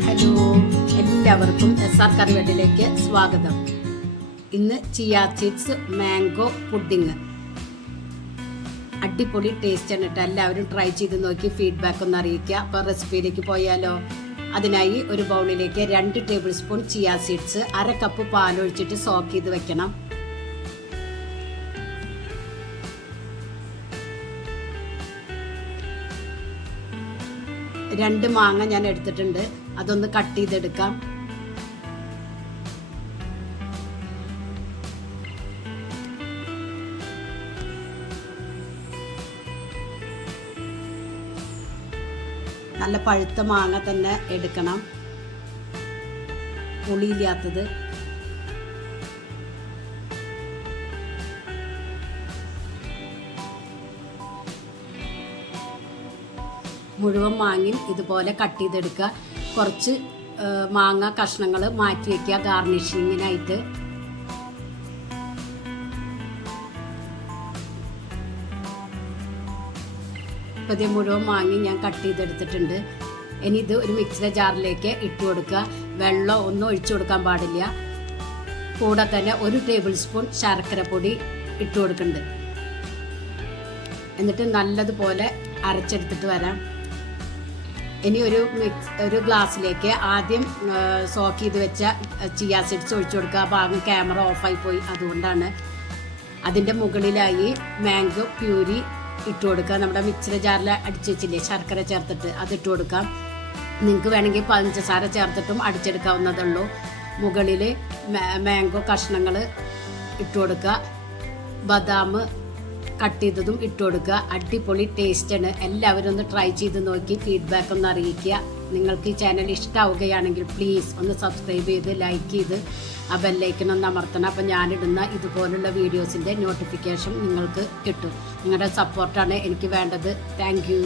Hello, എല്ലാവർക്കും SR കറിവേട്ടിലേക്ക് സ്വാഗതം. ഇന്ന് ചിയാ സീഡ്സ് മാംഗോ പുഡിങ് അടിപൊളി ടേസ്റ്റ് ആണ് കേട്ടോ. എല്ലാവരും ട്രൈ ചെയ്ത് നോക്കി ഫീഡ്ബാക്ക് ഒന്ന് അറിയിക്കുക. അപ്പോൾ റെസിപ്പിയിലേക്ക് പോയാലോ. അതിനായി ഒരു ബൗളിലേക്ക് 2 table spoon chia seeds, 1/2 cup പാലൊഴിച്ചിട്ട് സോക്ക് ചെയ്ത് വെക്കണം. 2 മാങ്ങ ഞാൻ എടുത്തിട്ടുണ്ട്, അതൊന്ന് കട്ട് ചെയ്തെടുക്കാം. നല്ല പഴുത്ത മാങ്ങ തന്നെ എടുക്കണം, പുളിയില്ലാത്തത്. മുഴുവൻ മാങ്ങയും ഇതുപോലെ കട്ട് ചെയ്തെടുക്കുക. കുറച്ച് മാങ്ങ കഷ്ണങ്ങൾ മാറ്റി വയ്ക്കുക ഗാർണിഷിങ്ങിനായിട്ട്. ഇപ്പോൾ ഇത് മുഴുവൻ മാങ്ങി ഞാൻ കട്ട് ചെയ്തെടുത്തിട്ടുണ്ട്. ഇനി ഇത് ഒരു മിക്സിയുടെ ജാറിലേക്ക് ഇട്ട് കൊടുക്കുക. വെള്ളം ഒന്നും ഒഴിച്ചു കൊടുക്കാൻ പാടില്ല. കൂടെ തന്നെ 1 ടേബിൾ സ്പൂൺ ശർക്കരപ്പൊടി ഇട്ട് കൊടുക്കുന്നുണ്ട്. എന്നിട്ട് നല്ലതുപോലെ അരച്ചെടുത്തിട്ട് വരാം. ഇനി ഒരു ഗ്ലാസ്സിലേക്ക് ആദ്യം സോക്ക് ചെയ്ത് വെച്ച ചിയാ സീഡ്സ് ഒഴിച്ചു കൊടുക്കുക. ആ ഭാഗം ക്യാമറ ഓഫായി പോയി, അതുകൊണ്ടാണ്. അതിൻ്റെ മുകളിലായി മാംഗോ പ്യൂരി ഇട്ട് കൊടുക്കുക. നമ്മുടെ മിക്സിയുടെ ജാറിൽ അടിച്ചു വെച്ചില്ലേ ശർക്കര ചേർത്തിട്ട്, അത് ഇട്ട് കൊടുക്കാം. നിങ്ങൾക്ക് വേണമെങ്കിൽ പഞ്ചസാര ചേർത്തിട്ടും അടിച്ചെടുക്കാവുന്നതുള്ളൂ. മുകളിൽ മാംഗോ കഷ്ണങ്ങൾ ഇട്ട് കൊടുക്കുക. ബദാം കട്ട് ചെയ്തതും ഇട്ട് കൊടുക്കുക. അടിപൊളി ടേസ്റ്റാണ്. എല്ലാവരും ഒന്ന് ട്രൈ ചെയ്ത് നോക്കി ഫീഡ്ബാക്ക് ഒന്ന് അറിയിക്കുക. നിങ്ങൾക്ക് ഈ ചാനൽ ഇഷ്ടമാവുകയാണെങ്കിൽ പ്ലീസ് ഒന്ന് സബ്സ്ക്രൈബ് ചെയ്ത് ലൈക്ക് ചെയ്ത് ആ ബെല്ലൈക്കൺ ഒന്ന് അമർത്തണം. അപ്പം ഞാനിടുന്ന ഇതുപോലുള്ള വീഡിയോസിൻ്റെ നോട്ടിഫിക്കേഷൻ നിങ്ങൾക്ക് കിട്ടും. നിങ്ങളുടെ സപ്പോർട്ടാണ് എനിക്ക് വേണ്ടത്. Thank you.